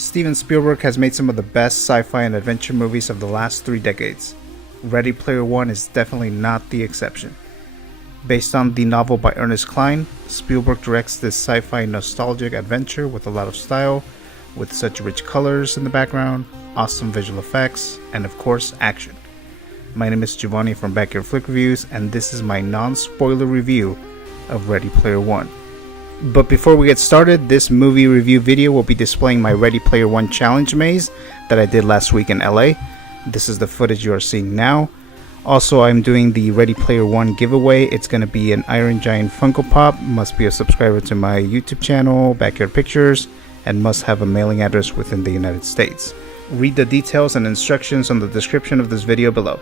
Steven Spielberg has made some of the best sci-fi and adventure movies of the last 3 decades. Ready Player One is definitely not the exception. Based on the novel by Ernest Cline, Spielberg directs this sci-fi nostalgic adventure with a lot of style, with such rich colors in the background, awesome visual effects, and of course action. My name is Giovany from BackYard Flick Reviews, and this is my non-spoiler review of Ready Player One. But before we get started, this movie review video will be displaying my Ready Player One challenge maze that I did last week in LA. This is the footage you are seeing now. Also, I'm doing the Ready Player One giveaway. It's going to be an Iron Giant Funko Pop, must be a subscriber to my YouTube channel, BackYard Pictures, and must have a mailing address within the United States. Read the details and instructions on the description of this video below.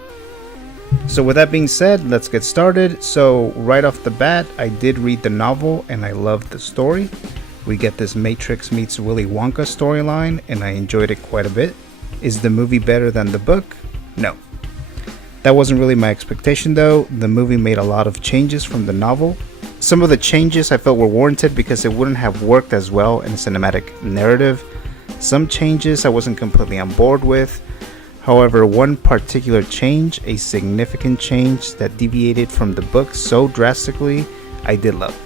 So with that being said, let's get started. So right off the bat, I did read the novel and I loved the story. We get this Matrix meets Willy Wonka storyline and I enjoyed it quite a bit. Is the movie better than the book? No. That wasn't really my expectation though. The movie made a lot of changes from the novel. Some of the changes I felt were warranted because it wouldn't have worked as well in a cinematic narrative. Some changes I wasn't completely on board with. However, one particular change, a significant change that deviated from the book so drastically, I did love.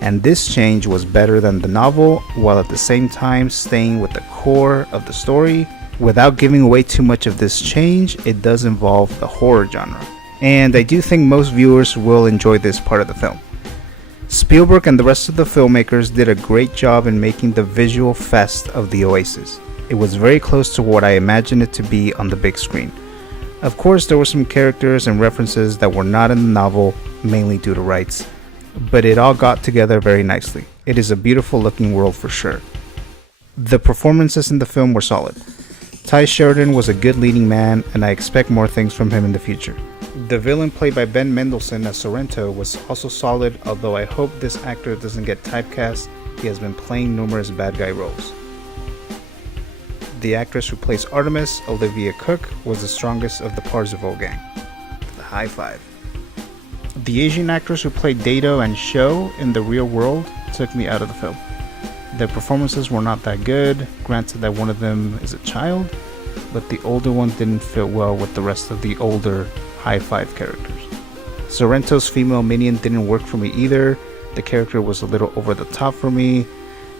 And this change was better than the novel, while at the same time staying with the core of the story. Without giving away too much of this change, it does involve the horror genre. And I do think most viewers will enjoy this part of the film. Spielberg and the rest of the filmmakers did a great job in making the visual fest of the Oasis. It was very close to what I imagined it to be on the big screen. Of course, there were some characters and references that were not in the novel, mainly due to rights, but it all got together very nicely. It is a beautiful looking world for sure. The performances in the film were solid. Ty Sheridan was a good leading man, and I expect more things from him in the future. The villain played by Ben Mendelsohn as Sorrento was also solid, although I hope this actor doesn't get typecast. He has been playing numerous bad guy roles. The actress who plays Artemis, Olivia Cook, was the strongest of the Parzival gang. The high five. The Asian actress who played Dado and Sho in the real world took me out of the film. Their performances were not that good, granted that one of them is a child, but the older one didn't fit well with the rest of the older high five characters. Sorrento's female minion didn't work for me either. The character was a little over the top for me,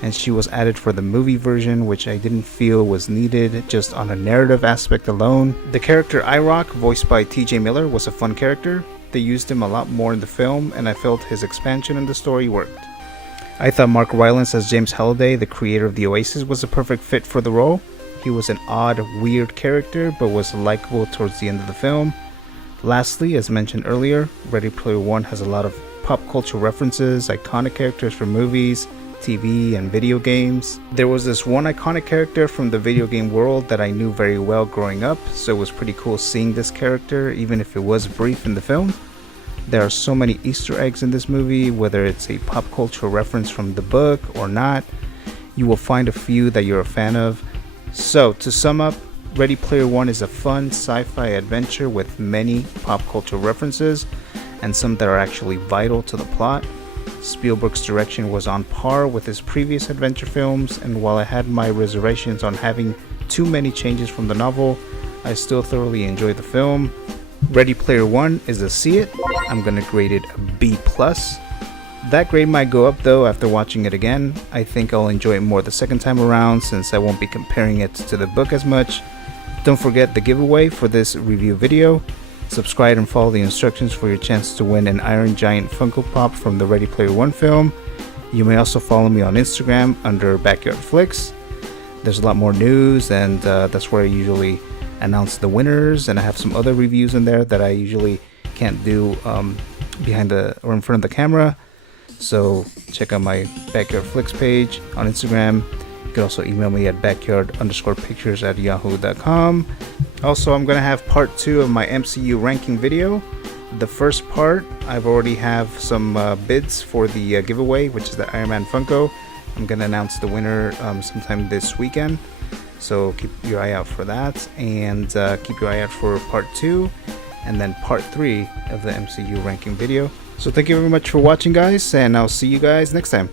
and she was added for the movie version, which I didn't feel was needed just on a narrative aspect alone. The character IROC, voiced by TJ Miller, was a fun character. They used him a lot more in the film, and I felt his expansion in the story worked. I thought Mark Rylance as James Halliday, the creator of the Oasis, was a perfect fit for the role. He was an odd, weird character, but was likable towards the end of the film. Lastly, as mentioned earlier, Ready Player One has a lot of pop culture references, iconic characters from movies, TV, and video games. There was this one iconic character from the video game world that I knew very well growing up, so it was pretty cool seeing this character, even if it was brief in the film. There are so many Easter eggs in this movie, whether it's a pop culture reference from the book or not. You will find a few that you're a fan of. So, to sum up, Ready Player One is a fun sci-fi adventure with many pop culture references, and some that are actually vital to the plot. Spielberg's direction was on par with his previous adventure films, and while I had my reservations on having too many changes from the novel, I still thoroughly enjoyed the film. Ready Player One is a see it. I'm gonna grade it a B+. That grade might go up though after watching it again. I think I'll enjoy it more the second time around since I won't be comparing it to the book as much. Don't forget the giveaway for this review video. Subscribe and follow the instructions for your chance to win an Iron Giant Funko Pop from the Ready Player One film. You may also follow me on Instagram under BackYard Flicks. There's a lot more news, and that's where I usually announce the winners, and I have some other reviews in there that I usually can't do behind or in front of the camera. So check out my BackYard Flicks page on Instagram. You can also email me at backyard_pictures@yahoo.com. Also, I'm going to have part 2 of my MCU ranking video. The first part, I've already have some bids for the giveaway, which is the Iron Man Funko. I'm going to announce the winner sometime this weekend. So keep your eye out for that, and keep your eye out for part 2 and then part 3 of the MCU ranking video. So thank you very much for watching, guys, and I'll see you guys next time.